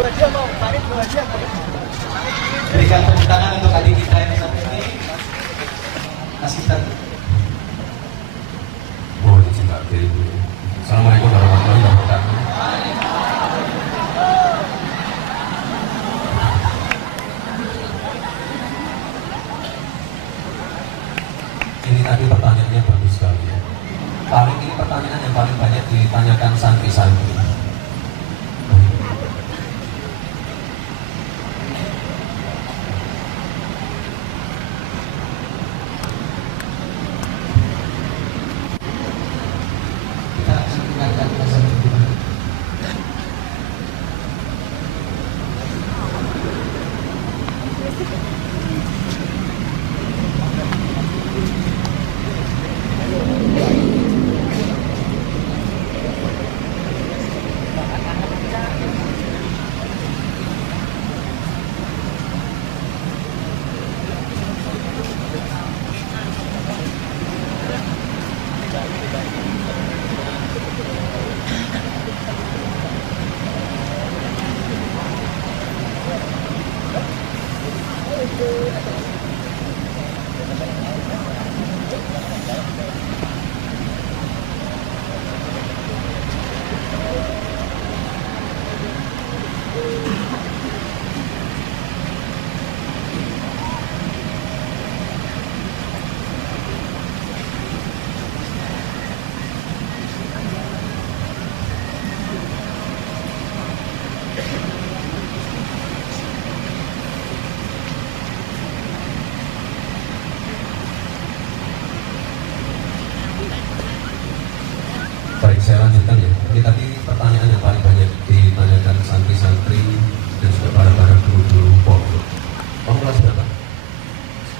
Berikan tepuk tangan untuk adik kita yang satu ini. Asisten. Mohon izin Pak Kiai. Assalamualaikum warahmatullahi wabarakatuh. Ini tadi pertanyaannya bagus sekali ya. Ini pertanyaan yang paling banyak ditanyakan santri-santri. Kita akan dengarkan pasal kedua. Baik, saya lanjutkan ya. Ini tadi pertanyaan yang paling banyak ditanyakan santri-santri dan juga para guru-guru pondok. Kamu kelas berapa?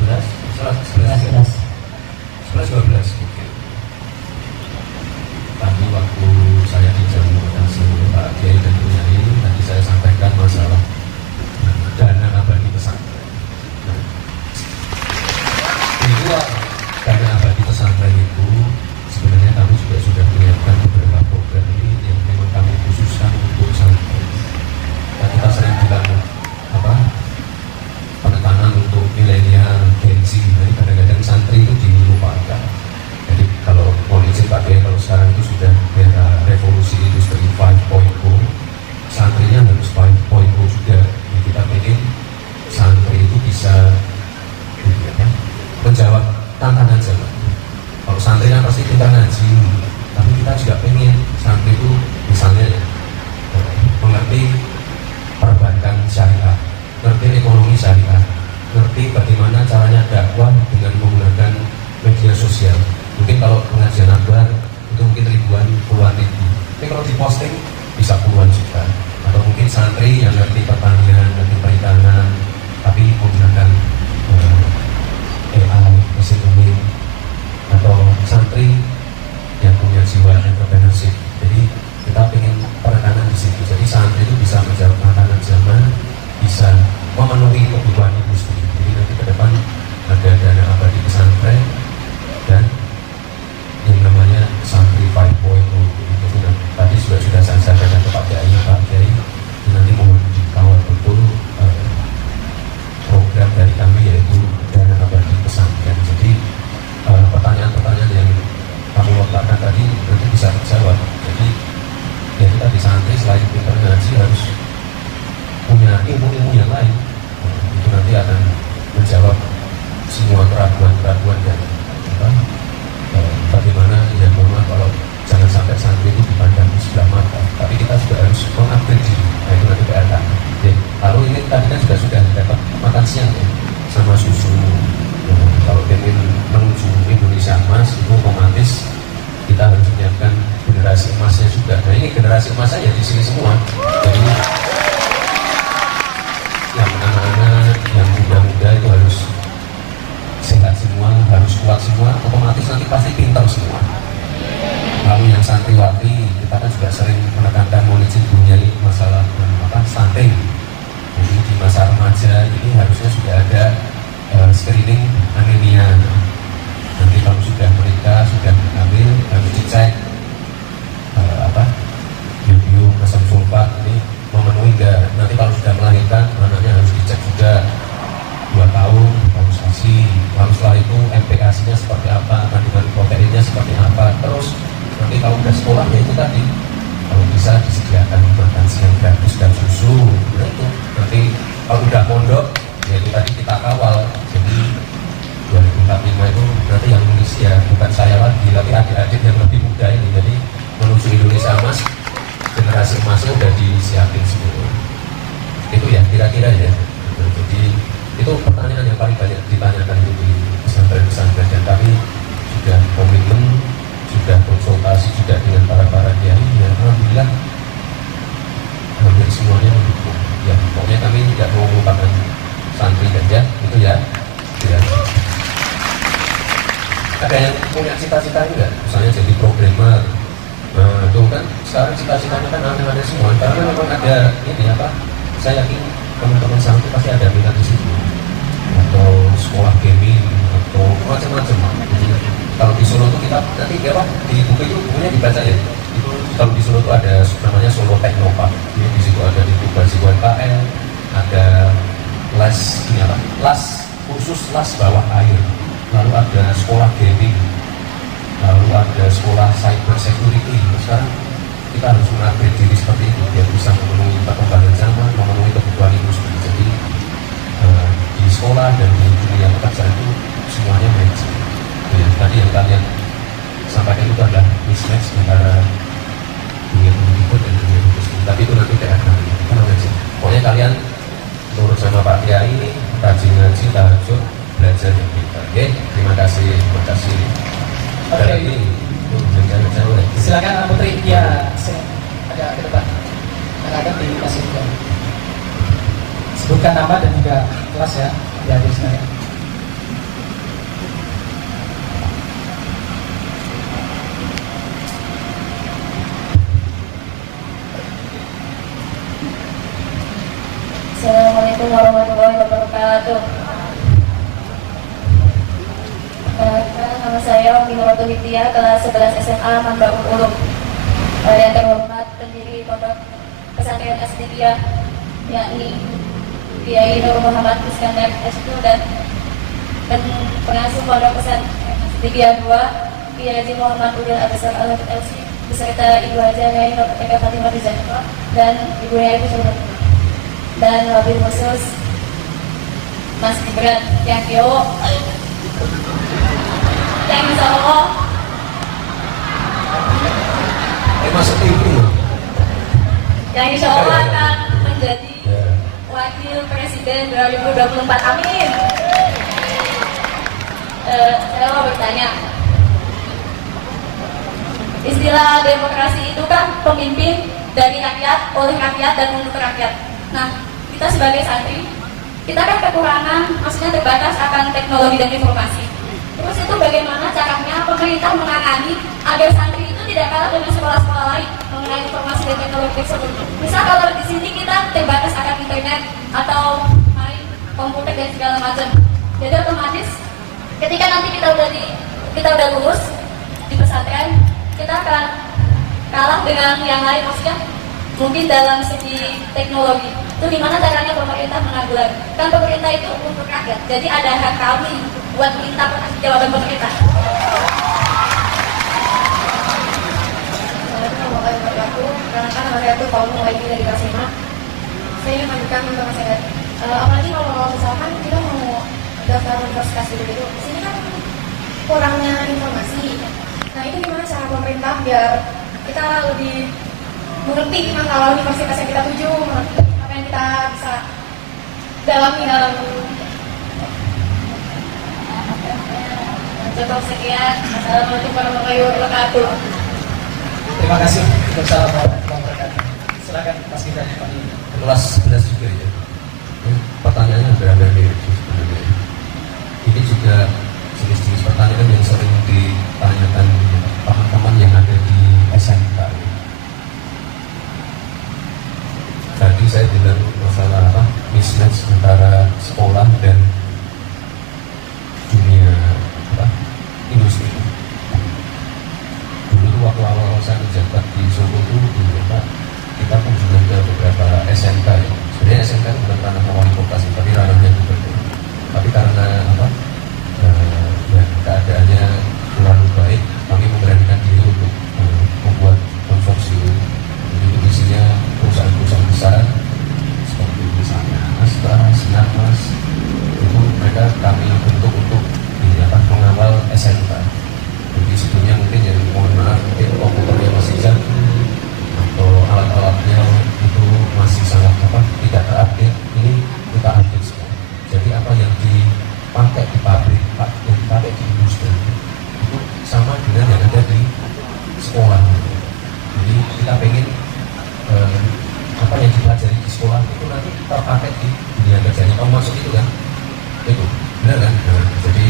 11? 11, 12. Oke. Tadi waktu saya dijamu langsung Pak Kiai dan Bu Nyai, tadi saya sampaikan masalah dana abadi pesantren. Di luar dana abadi pesantren itu sebenarnya kami juga sudah menyiapkan beberapa program ini yang memang kami khususkan untuk santri. Nah, kita sering bilang penekanan untuk milenial, Gen Z. Jadi kadang-kadang santri itu dilupakan. Jadi kalau mohon izin Pak Kiai, kalau sekarang itu sudah era revolusi industri 5.0, santrinya harus 5.0 juga. Ya, kita ingin santri itu bisa menjawab tantangan zaman. Kalau santri kan pasti kita ngaji, tapi kita juga pengen santri itu misalnya ya, mengerti perbankan syariah, ngerti ekonomi syariah, ngerti bagaimana caranya dakwah dengan menggunakan media sosial. Mungkin kalau pengajian akbar itu mungkin ribuan, puluhan ribu, tapi kalau diposting bisa puluhan juta. Atau mungkin santri yang ngerti pertanian, ngerti perikanan, tapi menggunakan AI, mesin learning, atau santri yang punya jiwa entrepreneurship. Jadi kita ingin penekanan di situ. Jadi santri itu bisa menjawab tantangan zaman, bisa memenuhi kebutuhan industri. Jadi nanti ke depan ada dana abadi pesantren dan yang namanya santri 5.0. Itu tadi sudah saya sampaikan ke Pak Kiai. Nanti mohon dikawal betul program dari kami yaitu dana abadi pesantren. Jadi pertanyaan-pertanyaan yang kamu lontarkan tadi nanti bisa terjawab. Jadi ya kita di santri selain pintar ngaji harus punya ilmu-ilmu yang lain. Itu nanti akan menjawab semua keraguan-keraguan dan bagaimana ya mohon maaf kalau jangan sampai santri itu dipandang sebelah mata. Tapi kita juga harus mengupgrade diri. Nah itu nanti PR kami. Lalu ini tadi kan sudah dapat makan siang ya, sama susu. Kalau ingin menuju Indonesia emas itu otomatis kita harus menyiapkan generasi emasnya juga. Nah ini generasi emasnya ya di sini semua. Jadi yang anak-anak, yang muda-muda itu harus sehat semua, harus kuat semua. Otomatis nanti pasti pintar semua. Lalu yang santriwati kita kan juga sering menekankan monitoring dunia masalah stunting. Jadi di masa remaja ini harusnya sudah ada screening anemia. Nanti kalau sudah menikah, sudah hamil, harus dicek yodium, asam sulfat ini memenuhi enggak. Nanti tadi, kalau bisa disediakan makan siang gratis dan susu. Nah itu nanti kalau udah pondok ya itu tadi kita kawal. Jadi 2045 itu nanti yang mengisi ya bukan saya lagi, tapi adik-adik yang lebih muda ini. Jadi menuju Indonesia Emas, generasi emasnya udah disiapin semua. Itu ya kira-kira ya. Jadi itu pertanyaan yang paling banyak ditanyakan itu di pesantren-pesantren, dan kami sudah komitmen, sudah konsultasi juga dengan para kiai. Ya alhamdulillah hampir semuanya mendukung. Ya pokoknya kami tidak mau melupakan santri dan ya itu ya. Ada yang punya cita-cita enggak? Misalnya jadi programmer. Nah itu kan sekarang cita-citanya kan aneh-aneh semua. Karena memang ada ini apa? Saya yakin teman-teman santri pasti ada minat di situ. Atau sekolah gaming atau macam-macam. Jadi kalau di Solo itu kita nanti apa di buku itu bukunya dibaca ya. Itu kalau di Solo itu ada namanya Solo Teknopark. Jadi di situ ada inkubasi UMKM, ada les ini apa? Kursus las bawah air. Lalu ada sekolah gaming, lalu ada sekolah cyber security. Sekarang kita harus mengupgrade diri seperti itu biar bisa memenuhi perkembangan zaman, memenuhi kebutuhan industri. Jadi di sekolah dan di dunia pekerjaan itu semuanya match. Ya, tadi yang kalian sampaikan itu adalah mismatch antara dunia pendidikan dan dunia industri. Tapi itu nanti tidak akan tenang aja. Pokoknya kalian turut sama Pak Kiai, rajin ngaji, tahajud, belajar yang pintar. Oke, terima kasih. Oke. Silakan Pak Putri, ya agak ke depan. Akan dikasih juga. Sebutkan nama dan juga kelas ya, di akhir sebenarnya. Assalamualaikum warahmatullahi wabarakatuh. Nama saya Umi Nuratul Hidayah, kelas 11 SMA Manbaul Ulum. Yang terhormat pendiri Pondok Pesantren Asdiyah, yakni Kiai Nur Muhammad Iskandar S2 dan pengasuh Pondok Pesantren Asdiyah 2, Kiai Haji Muhammad Udil Abesar Al-Hafid LC, beserta Ibu Haja Nyai Nur Eka Fatimah Rizanova dan Ibu Nyai Sudah, dan wabil khusus Mas Gibran yang yang insya Allah masuk TV yang insya Allah akan menjadi wakil presiden 2024. Amin. Saya mau bertanya, istilah demokrasi itu kan pemimpin dari rakyat, oleh rakyat, dan untuk rakyat. Nah, kita sebagai santri, kita kan kekurangan, maksudnya terbatas akan teknologi dan informasi. Terus itu bagaimana caranya pemerintah menangani agar santri itu tidak kalah dengan sekolah-sekolah lain mengenai informasi dan teknologi tersebut. Misal kalau di sini kita terbatas akan internet atau main komputer dan segala macam. Jadi otomatis ketika nanti kita udah lulus di pesantren, kita akan kalah dengan yang lain, maksudnya mungkin dalam segi teknologi. Itu gimana caranya pemerintah menanggulangi? Kan pemerintah itu untuk rakyat, jadi ada hak kami buat minta jawaban pemerintah. Karena kan saya itu kaum lagi dari Kasima, saya ingin menunjukkan untuk masyarakat. Apalagi kalau misalkan kita mau daftar universitas gitu, sini kan kurangnya informasi. Nah itu gimana cara pemerintah biar kita lebih mengerti masalah universitas yang kita tuju, apa yang kita bisa dalami dalam. Cukup sekian. Assalamualaikum warahmatullahi wabarakatuh. Terima kasih. Wassalamualaikum warahmatullahi wabarakatuh. Silakan Mas Gibran. kelas 11 juga ya. Pertanyaannya hampir mirip sih sebenarnya. Ini juga jenis-jenis pertanyaan yang sering ditanyakan teman-teman yang ada di SMK. Tadi saya bilang masalah apa? Mismatch antara sekolah dan dunia apa? Industri. Dulu tuh waktu awal saya menjabat di Solo itu kita kunjungan ke beberapa SMK ya. Sebenarnya SMK itu bukan ranah wali kota sih, tapi ranahnya gubernur. Tapi karena apa? Ya, keadaannya kurang baik, kami memberanikan diri untuk membuat konsorsium pengen apa yang dipelajari di sekolah itu nanti terpakai di dunia kerjanya. Kamu maksud itu kan? Itu benar kan? Nah, jadi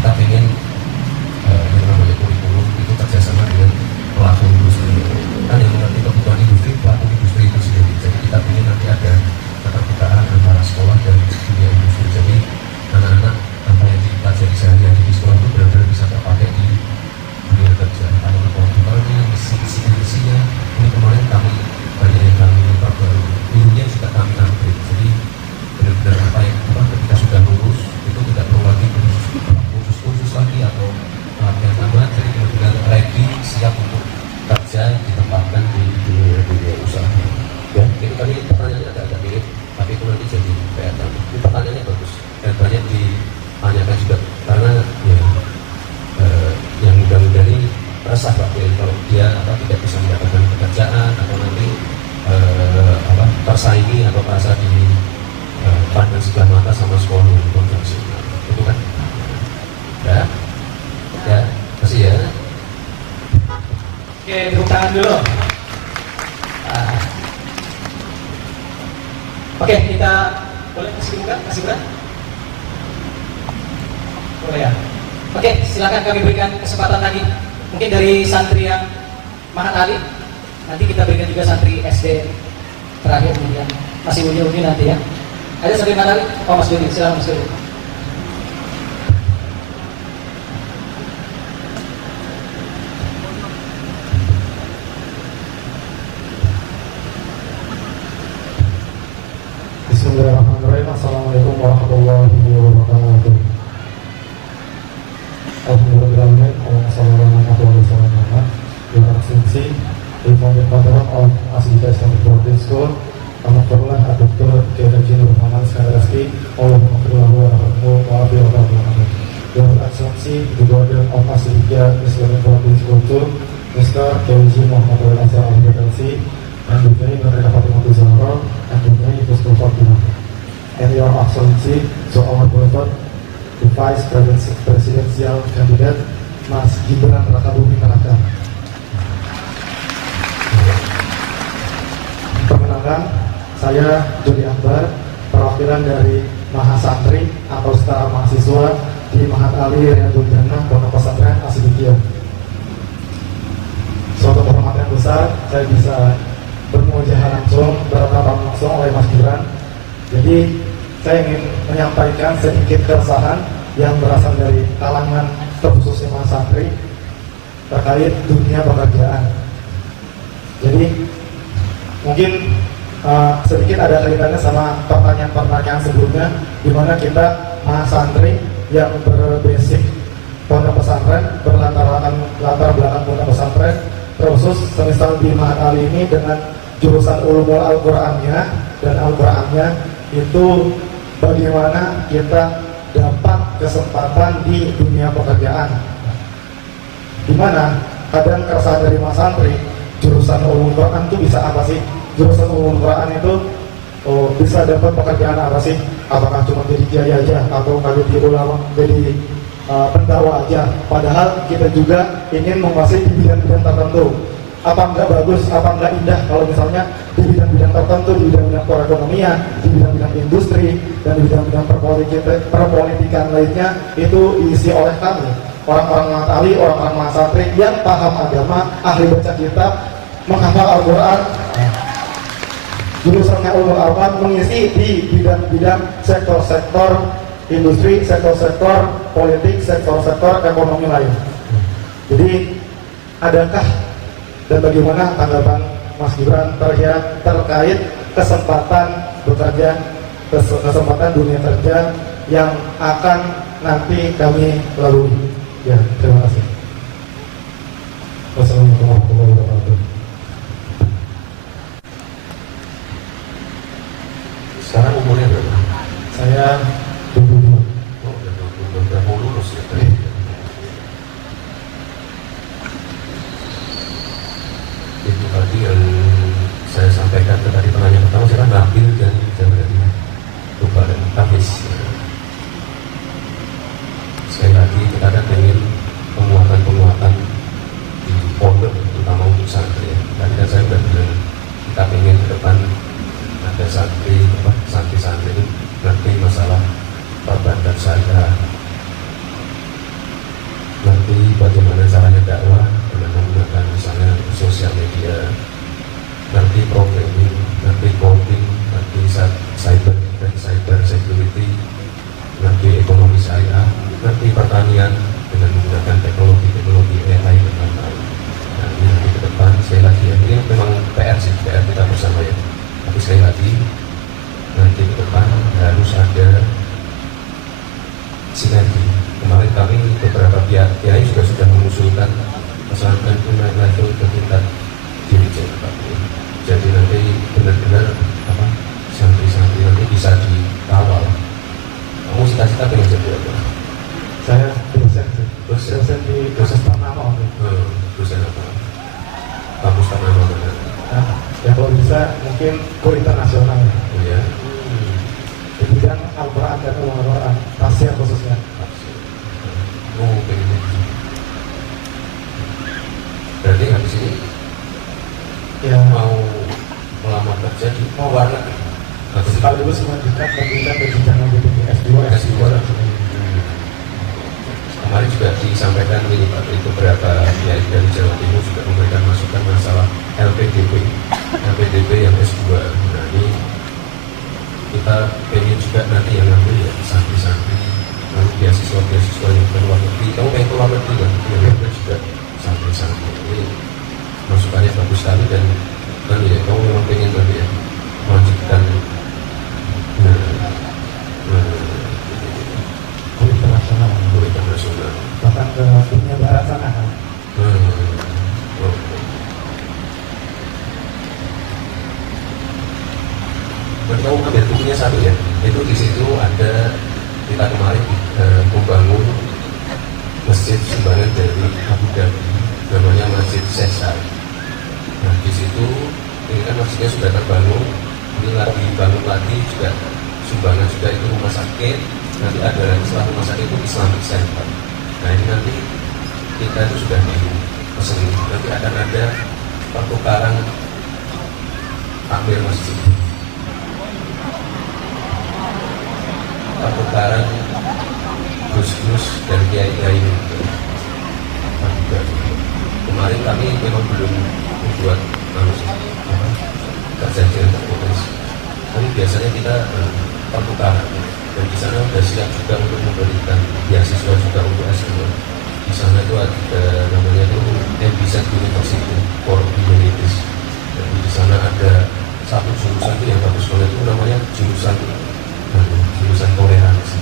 kita pengen yang namanya kurikulum itu kerjasama dengan pelaku industri kan yang mengerti kebutuhan industri, pelaku industri itu sendiri. Jadi kita ingin nanti ada keterbukaan antara sekolah dan dunia industri. Jadi anak-anak apa yang dipelajari sehari-hari di sekolah itu benar-benar bisa terpakai di dunia kerja. Ada komputernya, mesin-mesinnya. Ini kemarin kami banyak yang kami perbaru, gurunya juga kami upgrade. Jadi benar-benar apa yang ketika sudah lulus itu tidak perlu lagi khusus lagi atau pelatihan tambahan. Jadi benar-benar ready, siap untuk kerja, ditempatkan di dunia usaha. Ya, itu tadi pertanyaannya agak mirip, tapi itu nanti jadi PR kami. Ini pertanyaannya bagus dan banyak ditanyakan juga karena ya yang muda-muda ini resah Pak kalau dia tidak bisa mendapatkan pekerjaan atau nanti tersaingi atau merasa di pandang sebelah mata sama sekolah yang konvensional. Itu kan? Ya, kasih ya. Oke, tepuk tangan dulu. Oke, kita boleh kasih buka, kasih berat? Boleh ya. Oke, silakan kami berikan kesempatan lagi. Mungkin dari santri yang Mahat Ali, nanti kita berikan juga santri SD terakhir kemudian masih uji nanti ya. Ada santri Mahat Ali? Oh, Mas Doni, silakan Mas Doni. Bismillahirrahmanirrahim. Assalamualaikum warahmatullahi wabarakatuh. Alhamdulillah, we are since the founding father of Asita Islamic Boarding School, Amatullah Dr. J.H. Muhammad Skandaraski, Allahumma wa rahmatullahi. Your Excellency, the Warden of Asita Islamic Boarding School 2, Mr. J.H. Muhammad Al-Asal, and the very Mereka Fatimah Zahra, and the very Mr. Fatimah. And Your Excellency, so our brother, the Vice Presidential Candidate, Mas Gibran Rakabuming Raka. Perkenalkan, saya Jody Akbar, perwakilan dari Mahasantri atau setara mahasiswa di Mahat Ali Riyadul Jannah Pondok Pesantren Asidikiyah. Suatu kehormatan besar saya bisa bermujahadah langsung, bertatap langsung oleh Mas Gibran. Jadi saya ingin menyampaikan sedikit keresahan yang berasal dari kalangan terkhususnya mahasantri terkait dunia pekerjaan. Jadi mungkin sedikit ada kaitannya sama pertanyaan-pertanyaan sebelumnya, di mana kita mahasantri yang berbasic pondok pesantren, latar belakang pondok pesantren, terkhusus semisal di Mahat Ali ini dengan jurusan ulumul Al-Qur'annya dan Al-Qur'annya itu bagaimana kita dapat kesempatan di dunia pekerjaan, di mana kadang keresahan dari mahasantri jurusan ulumul Quran itu bisa apa sih? Jurusan ulumul Quran itu bisa dapat pekerjaan apa sih? Apakah cuma jadi kiai aja atau jadi ulama, jadi pendakwah aja? Padahal kita juga ingin menguasai di bidang-bidang tertentu. Apa enggak bagus, apa enggak indah kalau misalnya di bidang-bidang tertentu, di bidang-bidang perekonomian, di bidang-bidang industri, dan di bidang-bidang perpolitikan lainnya itu diisi oleh kami, orang-orang Mahat Ali, orang-orang mahasantri yang paham agama, ahli baca kitab, menghafal Al-Quran, jurusannya ulumul Quran, mengisi di bidang-bidang sektor-sektor industri, sektor-sektor politik, sektor-sektor ekonomi lain. Jadi adakah dan bagaimana tanggapan Mas Gibran terkait kesempatan bekerja, kesempatan dunia kerja yang akan nanti kami lalui? Ya, terima kasih. Wassalamualaikum warahmatullahi wabarakatuh. Sekarang umurnya berapa? Saya 22. Oh, udah mau lulus ya tadi. Itu tadi yang saya sampaikan tadi, penanya pertama saya Nabil dan saya berarti lupa dan Hafiz. Sekali lagi kita kan ingin penguatan di pondok terutama untuk santri. Tadi kan saya berarti ingin ke depan ada santri-santri itu ngerti masalah perbankan syariah, ngerti bagaimana caranya dakwah dengan menggunakan misalnya sosial media, ngerti programming, ngerti coding, ngerti cyber security, ngerti ekonomi syariah, ngerti pertanian dengan menggunakan teknologi AI dan lain-lain. Nah, ini nanti ke depan sekali lagi ya, ini memang PR kita bersama ya. Tapi sekali lagi nanti ke depan harus ada sinergi. Kemarin kami beberapa kiai juga sudah mengusulkan pesantren itu naik level ke tingkat dirjen. Jadi nanti benar-benar santri-santri nanti bisa dikawal. Kamu cita-cita pengen jadi apa? Saya dosen di dosen Ternama. Dosen apa? Kampus Ternama mana? Nah, ya kalau bisa mungkin kur internasional. Oh ya. Di bidang Al-Quran dan Al-Quran, tafsir khususnya. Oh, pengen jadi. Berarti habis ini Ya, mau melamar kerja di luar negeri. sekaligus melanjutkan pendidikan ke jenjang lanjut S2, S2 dan sebagainya. Kemarin juga disampaikan ini Pak, itu beberapa kiai dari Jawa Timur juga memberikan masukan masalah LPDP yang S2. Nah ini kita pengen juga nanti yang ngambil ya santri-santri, lalu beasiswa yang ke luar negeri. Kamu pengen ke luar negeri kan? Yang juga santri-santri. Ini masukannya bagus sekali dan ya kamu memang pengen tadi ya melanjutkan Kur internasional. internasional. Bahkan ke dunia barat sana kan. Berarti kamu ambil bukunya satu ya. Itu di situ ada kita kemarin membangun masjid sumbangan dari Abu Dhabi, namanya Masjid Sesar. Nah di situ ini kan masjidnya sudah terbangun, ini lagi bangun lagi juga sumbangan juga itu rumah sakit. Nanti ada lagi setelah rumah sakit itu Islamic Center. Nah ini nanti kita itu sudah dipesan, nanti akan ada pertukaran takmir masjid, pertukaran gus-gus dan kiai-kiai. Kemarin kami memang belum membuat perjanjian tertulis, tapi biasanya kita pertukaran. Dan di sana sudah siap juga untuk memberikan beasiswa juga untuk S2. Di sana itu ada namanya itu MBZ University for Humanities. Jadi di sana ada satu jurusan itu yang bagus banget itu namanya jurusan toleransi.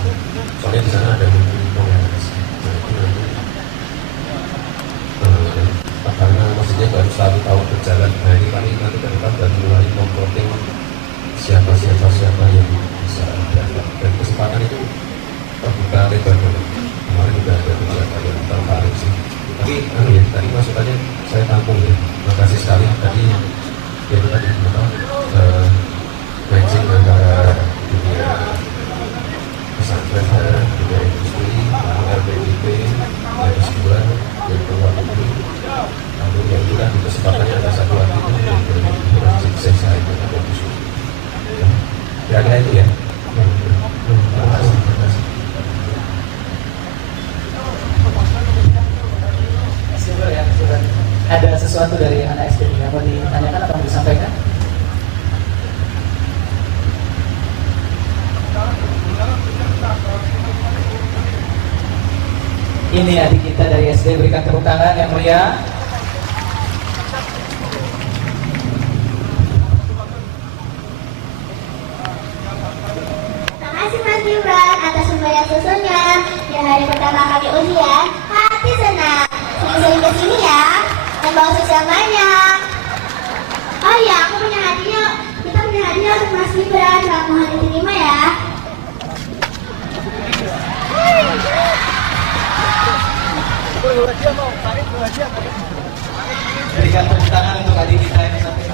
Soalnya di sana ada menteri toleransi. Nah itu nanti karena maksudnya baru 1 tahun berjalan. Nah ini kami nanti ke depan baru mulai memplotting siapa yang bisa datang, dan kesempatan itu terbuka lebar banget. Kemarin udah ada beberapa yang tertarik sih, tapi ya tadi masukannya saya tampung ya. Terima kasih sekali tadi ya itu tadi matching antara dunia pesantren, dunia industri, LPDP, S2 dan keluar negeri. Lalu yang juga di kesempatannya ada satu lagi itu yang dari Masjid Sesa itu ada di sini. Kira-kira itu ya. Terima kasih. Syukur ya, syukur. Ada sesuatu dari anak SD yang mau ditanyakan atau mau disampaikan? Ini adik kita dari SD, berikan tepuk tangan yang meriah. Gibran atas semboyan susunya di hari pertama kami ujian, hati senang. Sering-sering kesini ya, dan bawa sus yang banyak. Oh iya, aku punya hadiah. Kita punya hadiah untuk Mas Gibran. Selamat mohon diterima ya. Berikan tepuk tangan untuk adik kita yang satu.